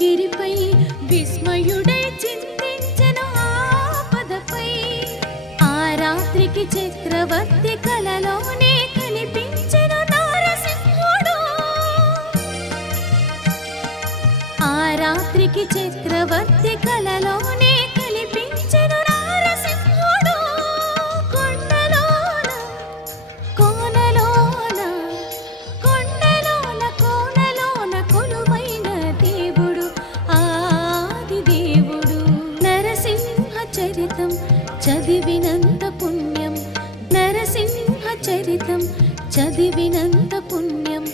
గిరిపై విస్మయుడై చింతించెను ఆపదపై. ఆ రాత్రికి చక్రవర్తి కలలోనే కనిపించెను నారసింహుడు. ఆ రాత్రికి చక్రవర్తి కలలోనే కనిపించెను నారసింహుడు. కొండలోన కోనలోన కొండలోన కోనలోన కొలువైన దేవుడు ఆది దేవుడు. నరసింహ చరితం చదివినంత పుణ్యం, నరసింహ చరితం చదివినంత పుణ్యం.